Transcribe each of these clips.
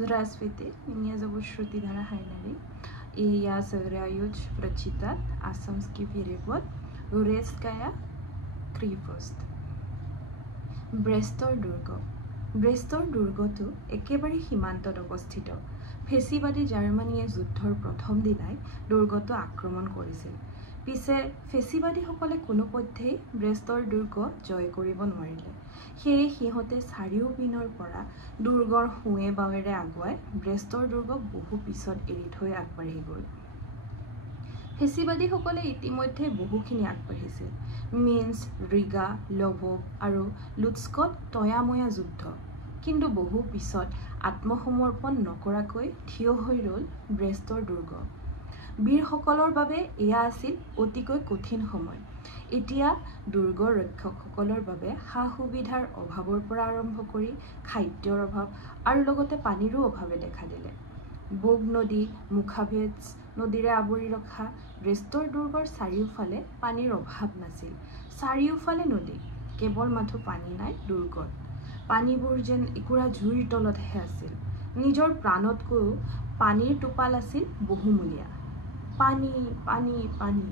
Здравствуйте, меня зовут Шрутидхара Хайнари, и я собираюсь прочитать асsamский перевод Турецкая крепость. ব্ৰেষ্টৰ দুৰ্গ ব্ৰেষ্টৰ দুৰ্গটো একেবাৰে সীমান্তত অৱস্থিত। ফেচিবাদী জাৰ্মানীয়ে যুদ্ধৰ প্ৰথম দিনাই দুৰ্গটো আক্ৰমণ কৰিছিল। পিছে ফেচিবাদীসকলে কোনোপধ্যেই ব্ৰেষ্টৰ দুৰ্গ জয় কৰিব নোৱাৰিলে। সেয়ে সিহঁতে চাৰিওপিনৰ পৰা দুৰ্গৰ সোঁৱে বাৱেৰে আগুৱাই ব্ৰেষ্টৰ দুৰ্গক বহু পিছত এৰি থৈ আগবাঢ়ি গ'ল। ফেচিবাদীসকলে ইতিমধ্যে বহুখিনি আগবাঢ়িছিল। মিন্স, ৰিগা, লভভ আৰু লুটস্কত তয়াময়া যুদ্ধ, কিন্তু বহু পিছত আত্মসমৰ্পণ নকৰাকৈ থিয় হৈ ৰ'ল ব্ৰেষ্টৰ দুৰ্গ। বীৰসকলৰ বাবে এয়া আছিল অতিকৈ কঠিন সময়। এতিয়া দুৰ্গৰ ৰক্ষকসকলৰ বাবে সা সুবিধাৰ অভাৱৰ পৰা আৰম্ভ কৰি খাদ্যৰ অভাৱ আৰু লগতে পানীৰো অভাৱে দেখা দিলে। বোগ নদী মুখাভেজ নদীৰে আৱৰি ৰখা ব্ৰেষ্টৰ দুৰ্গৰ চাৰিওফালে পানীৰ অভাৱ নাছিল। চাৰিওফালে নদী, কেৱল মাথো পানী নাই দুৰ্গত। পানীবোৰ যেন একুৰা জুইৰ তলতহে আছিল। নিজৰ প্ৰাণতকৈও পানীৰ টোপাল আছিল বহুমূলীয়া। পানী পানী পানী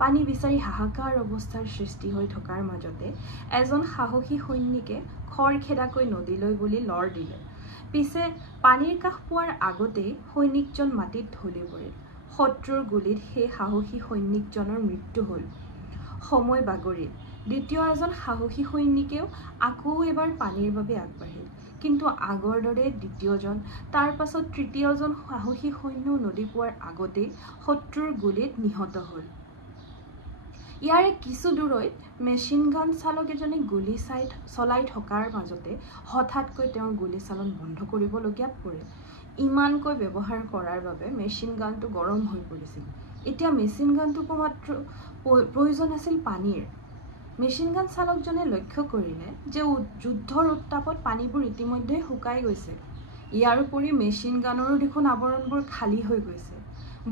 পানী বিচাৰি হাহাকাৰ অৱস্থাৰ সৃষ্টি হৈ থকাৰ মাজতে এজন সাহসী সৈনিকে খৰখেদাকৈ নদীলৈ বুলি লৰ দিলে। পিছে পানীৰ কাষ পোৱাৰ আগতেই সৈনিকজন মাটিত ঢলি পৰিল। শত্ৰুৰ গুলীত সেই সাহসী সৈনিকজনৰ মৃত্যু হ'ল। সময় বাগৰিল। দ্বিতীয় এজন সাহসী সৈনিকেও আকৌ এবাৰ পানীৰ বাবে আগবাঢ়িল, কিন্তু আগৰ দৰে দ্বিতীয়জন, তাৰ পাছত তৃতীয়জন সাহসী সৈন্যও নদী পোৱাৰ আগতেই শত্ৰুৰ গুলীত নিহত হ'ল। ইয়াৰে কিছু দূৰৈত মেচিন গান চালক এজনে গুলী চলাই থকাৰ মাজতে হঠাৎকৈ তেওঁৰ গুলীচালন বন্ধ কৰিবলগীয়াত পৰিল। ইমানকৈ ব্যৱহাৰ কৰাৰ বাবে মেচিন গানটো গৰম হৈ পৰিছিল। এতিয়া মেচিন গানটোকো মাত্ৰ প্ৰয়োজন আছিল পানীৰ। মেচিন গান চালকজনে লক্ষ্য কৰিলে যে যুদ্ধৰ উত্তাপত পানীবোৰ ইতিমধ্যে শুকাই গৈছে। ইয়াৰ উপৰি মেচিন গানৰো দেখোন আৱৰণবোৰ খালী হৈ গৈছে।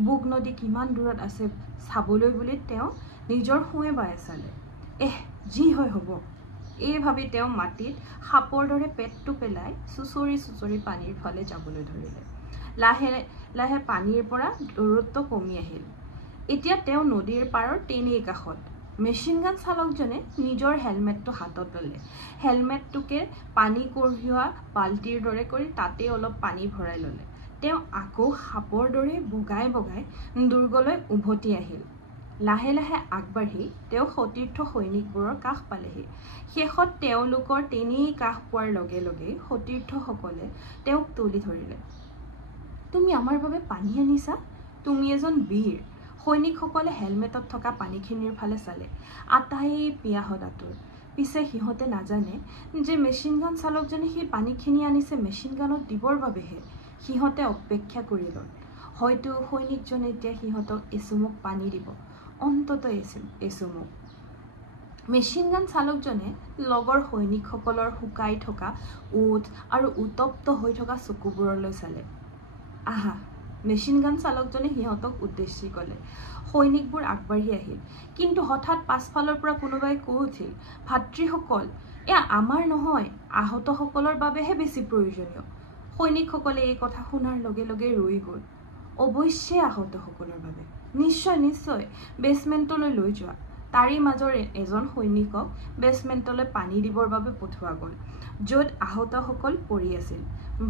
বোগ নদী কিমান দূৰত আছে চাবলৈ বুলি তেওঁ নিজৰ সোঁৱে বায়ে চালে। যি হয় হ'ব, এই ভাবি তেওঁ মাটিত সাপৰ দৰে পেটটো পেলাই চুচৰি চুচৰি পানীৰ ফালে যাবলৈ ধৰিলে। লাহে লাহে পানীৰ পৰা দূৰত্ব কমি আহিল। এতিয়া তেওঁ নদীৰ পাৰৰ তেনেই কাষত। মেচিন গান চালকজনে নিজৰ হেলমেটটো হাতত ল'লে। হেলমেটটোকে পানী কঢ়িওৱা বাল্টিৰ দৰে কৰি তাতে অলপ পানী ভৰাই ল'লে। তেওঁ আকৌ সাপৰ দৰে বগাই বগাই দুৰ্গলৈ উভতি আহিল। লাহে লাহে আগবাঢ়ি তেওঁ সতীৰ্থ সৈনিকবোৰৰ কাষ পালেহি। শেষত তেওঁলোকৰ তেনেই কাষ পোৱাৰ লগে লগেই সতীৰ্থসকলে তেওঁক তুলি ধৰিলে। তুমি আমাৰ বাবে পানী আনিছা? তুমি এজন বীৰ। সৈনিকসকলে হেলমেটত থকা পানীখিনিৰ ফালে চালে। আটাইয়ে পিয়াহত আতুৰ। পিছে সিহঁতে নাজানে যে মেচিন গান চালকজনে সেই পানীখিনি আনিছে মেচিন গানত দিবৰ বাবেহে। সিহঁতে অপেক্ষা কৰি গ'ল। হয়তো সৈনিকজনে এতিয়া সিহঁতক এচুমুক পানী দিব, অন্তত এচুমুক। মেচিন গান চালকজনে লগৰ সৈনিকসকলৰ শুকাই থকা ওঠ আৰু উত্তপ্ত হৈ থকা চকুবোৰলৈ চালে। আহা, মেচিন গান চালকজনে সিহঁতক উদ্দেশ্যি ক'লে। সৈনিকবোৰ আগবাঢ়ি আহিল, কিন্তু হঠাৎ পাছফালৰ পৰা কোনোবাই কৈ উঠিল, ভাতৃসকল, এয়া আমাৰ নহয়, আহতসকলৰ বাবেহে বেছি প্ৰয়োজনীয়। সৈনিকসকলে এই কথা শুনাৰ লগে লগে ৰৈ গ'ল। অৱশ্যে আহতসকলৰ বাবে, নিশ্চয় নিশ্চয়, বেছমেণ্টলৈ লৈ যোৱা। তাৰে মাজৰ এজন সৈনিকক বেছমেণ্টলৈ পানী দিবৰ বাবে পঠোৱা গ'ল, য'ত আহতসকল পৰি আছিল।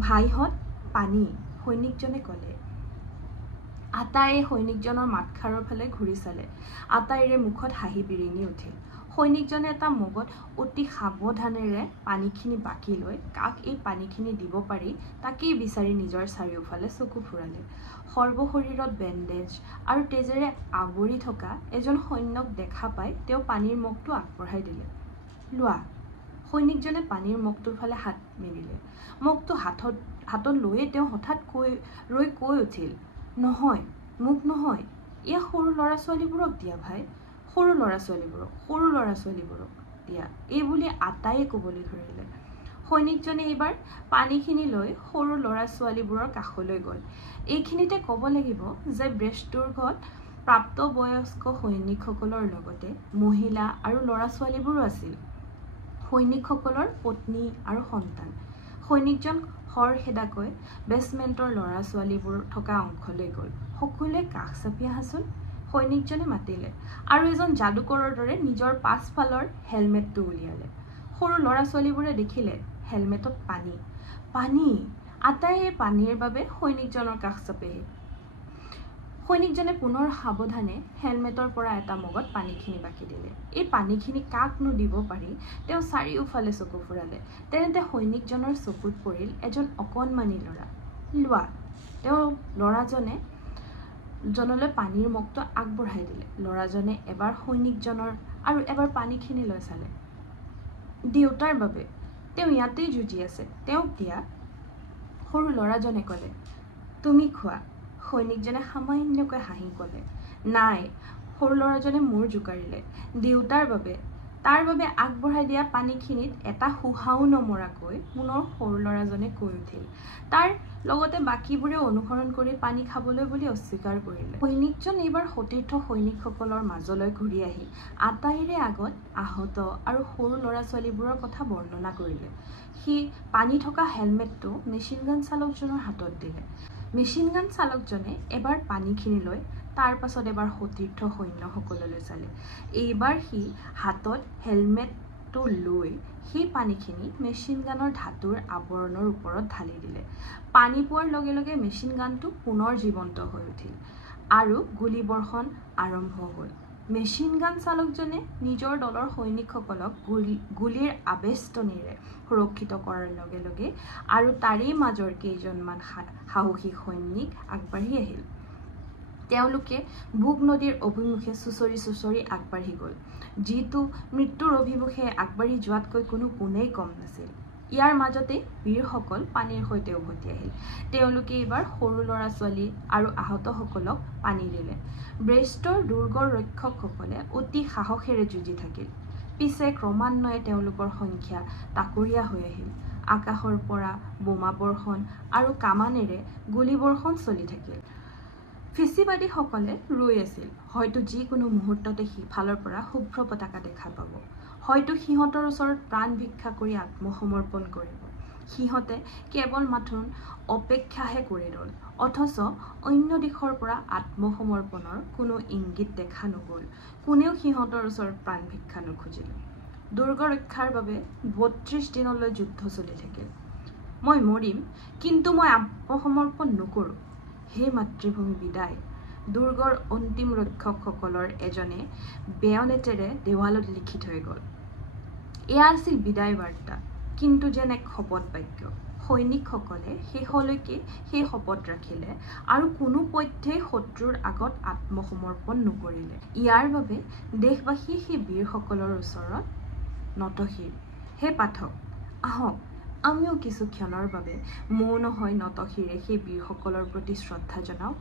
ভাইহঁত, পানী, সৈনিকজনে ক'লে। আটাইয়ে সৈনিকজনৰ মাতষাৰৰ ফালে ঘূৰি চালে। আটাইৰে মুখত হাঁহি বিৰিঙি উঠিল। সৈনিকজনে এটা মগত অতি সাৱধানেৰে পানীখিনি বাকি লৈ কাক এই পানীখিনি দিব পাৰি তাকেই বিচাৰি নিজৰ চাৰিওফালে চকু ফুৰালে। সৰ্বশৰীৰত বেণ্ডেজ আৰু তেজেৰে আৱৰি থকা এজন সৈন্যক দেখা পাই তেওঁ পানীৰ মগটো আগবঢ়াই দিলে। লোৱা। সৈনিকজনে পানীৰ মগটোৰ ফালে হাত মেলিলে। মগটো হাতত লৈয়ে তেওঁ হঠাৎ ৰৈ কৈ উঠিল, নহয়, মোক নহয়, এয়া সৰু ল'ৰা ছোৱালীবোৰক দিয়া ভাই, সৰু ল'ৰা ছোৱালীবোৰক দিয়া, এই বুলি আটাইয়ে ক'বলৈ ধৰিলে। সৈনিকজনে এইবাৰ পানীখিনি লৈ সৰু ল'ৰা ছোৱালীবোৰৰ কাষলৈ গ'ল। এইখিনিতে ক'ব লাগিব যে ব্ৰেষ্ট দুৰ্গত প্ৰাপ্তবয়স্ক সৈনিকসকলৰ লগতে মহিলা আৰু ল'ৰা ছোৱালীবোৰো আছিল। সৈনিকসকলৰ পত্নী আৰু সন্তান। সৈনিকজন খৰখেদাকৈ বেছমেণ্টৰ ল'ৰা ছোৱালীবোৰ থকা অংশলৈ গ'ল। সকলোৱে কাষ চাপি আহাচোন, সৈনিকজনে মাতিলে আৰু এজন যাদুকৰৰ দৰে নিজৰ পাছফালৰ হেলমেটটো উলিয়ালে। সৰু ল'ৰা ছোৱালীবোৰে দেখিলে হেলমেটত পানী। পানী! আটাইয়ে পানীৰ বাবে সৈনিকজনৰ কাষ চাপেহি। সৈনিকজনে পুনৰ সাৱধানে হেলমেটৰ পৰা এটা মগত পানীখিনি বাকি দিলে। এই পানীখিনি কাকনো দিব পাৰি তেওঁ চাৰিওফালে চকু ফুৰালে। তেনেতে সৈনিকজনৰ চকুত পৰিল এজন অকণমানি ল'ৰা। লোৱা, তেওঁ ল'ৰাজনলৈ পানীৰ মগটো আগবঢ়াই দিলে। ল'ৰাজনে এবাৰ সৈনিকজনৰ আৰু এবাৰ পানীখিনিলৈ চালে। দেউতাৰ বাবে, তেওঁ ইয়াতেই যুঁজি আছে, তেওঁক দিয়া। সৰু ল'ৰাজনে ক'লে, তুমি খোৱা। সৈনিকজনে সামান্যকৈ হাঁহি ক'লে, নাই। সৰু ল'ৰাজনে মূৰ জোকাৰিলে। দেউতাৰ বাবে, তাৰ বাবে আগবঢ়াই দিয়া পানীখিনিত এটা শোহাও নমৰাকৈ পুনৰ সৰু ল'ৰাজনে কৈ উঠিল। তাৰ লগতে বাকীবোৰেও অনুসৰণ কৰি পানী খাবলৈ বুলি অস্বীকাৰ কৰিলে। সৈনিকজন এইবাৰ সতীৰ্থ সৈনিকসকলৰ মাজলৈ ঘূৰি আহি আটাইৰে আগত আহত আৰু সৰু ল'ৰা ছোৱালীবোৰৰ কথা বৰ্ণনা কৰিলে। সি পানী থকা হেলমেটটো মেচিনগান চালকজনৰ হাতত দিলে। মেচিনগান চালকজনে এবাৰ পানীখিনিলৈ, তাৰ পাছত এবাৰ সতীৰ্থ সৈন্যসকললৈ চালে। এইবাৰ সি হাতত হেলমেটটো লৈ সেই পানীখিনি মেচিনগানৰ ধাতুৰ আৱৰণৰ ওপৰত ঢালি দিলে। পানী পোৱাৰ লগে লগে মেচিনগানটো পুনৰ জীৱন্ত হৈ উঠিল আৰু গুলীবৰ্ষণ আৰম্ভ হ'ল। মেচিনগান চালকজনে নিজৰ দলৰ সৈনিকসকলক গুলীৰ আবেষ্টনীৰে সুৰক্ষিত কৰাৰ লগে লগে আৰু তাৰেই মাজৰ কেইজনমান সাহসী সৈনিক আগবাঢ়ি আহিল। তেওঁলোকে ভোগ নদীৰ অভিমুখে চুঁচৰি আগবাঢ়ি গ'ল, যিটো মৃত্যুৰ অভিমুখে আগবাঢ়ি যোৱাতকৈ কোনো গুণেই কম নাছিল। ইয়াৰ মাজতেই বীৰসকল পানীৰ সৈতে উভতি আহিল। তেওঁলোকে এইবাৰ সৰু ল'ৰা ছোৱালী আৰু আহতসকলক পানী দিলে। ব্ৰেষ্টৰ দুৰ্গৰ ৰক্ষকসকলে অতি সাহসেৰে যুঁজি থাকিল। পিছে ক্ৰমান্বয়ে তেওঁলোকৰ সংখ্যা তাকৰীয়া হৈ আহিল। আকাশৰ পৰা বোমাবৰ্ষণ আৰু কামানেৰে গুলীবৰ্ষণ চলি থাকিল। ফেচিবাদীসকলে ৰৈ আছিল, হয়তো যিকোনো মুহূৰ্ততে সিফালৰ পৰা শুভ্ৰ পতাকা দেখা পাব। হয়তো সিহঁতৰ ওচৰত প্ৰাণ ভিক্ষা কৰি আত্মসমৰ্পণ কৰিব। সিহঁতে কেৱল মাথোঁ অপেক্ষাহে কৰি ৰ'ল। অথচ অন্য দিশৰ পৰা আত্মসমৰ্পণৰ কোনো ইংগিত দেখা নগ'ল। কোনেও সিহঁতৰ ওচৰত প্ৰাণ ভিক্ষা নুখুজিলে। দুৰ্গ ৰক্ষাৰ বাবে ৩২ দিনলৈ যুদ্ধ চলি থাকিল। মই মৰিম, কিন্তু মই আত্মসমৰ্পণ নকৰোঁ। হে মাতৃভূমি বিদায়! দুৰ্গৰ অন্তিম ৰক্ষকসকলৰ এজনে বেয়নেটেৰে দেৱালত লিখি থৈ গ'ল। এয়া আছিল বিদায় বাৰ্তা, কিন্তু যেন এক শপত বাক্য। সৈনিকসকলে শেষলৈকে সেই শপত ৰাখিলে আৰু কোনোপধ্যেই শত্ৰুৰ আগত আত্মসমৰ্পণ নকৰিলে। ইয়াৰ বাবে দেশবাসী সেই বীৰসকলৰ ওচৰত নতশিৰ। হে পাঠক, আহক আমিও কিছু ক্ষণৰ বাবে মৌন হৈ নতশিৰে সেই বীৰসকলৰ প্ৰতি শ্ৰদ্ধা জনাওঁ।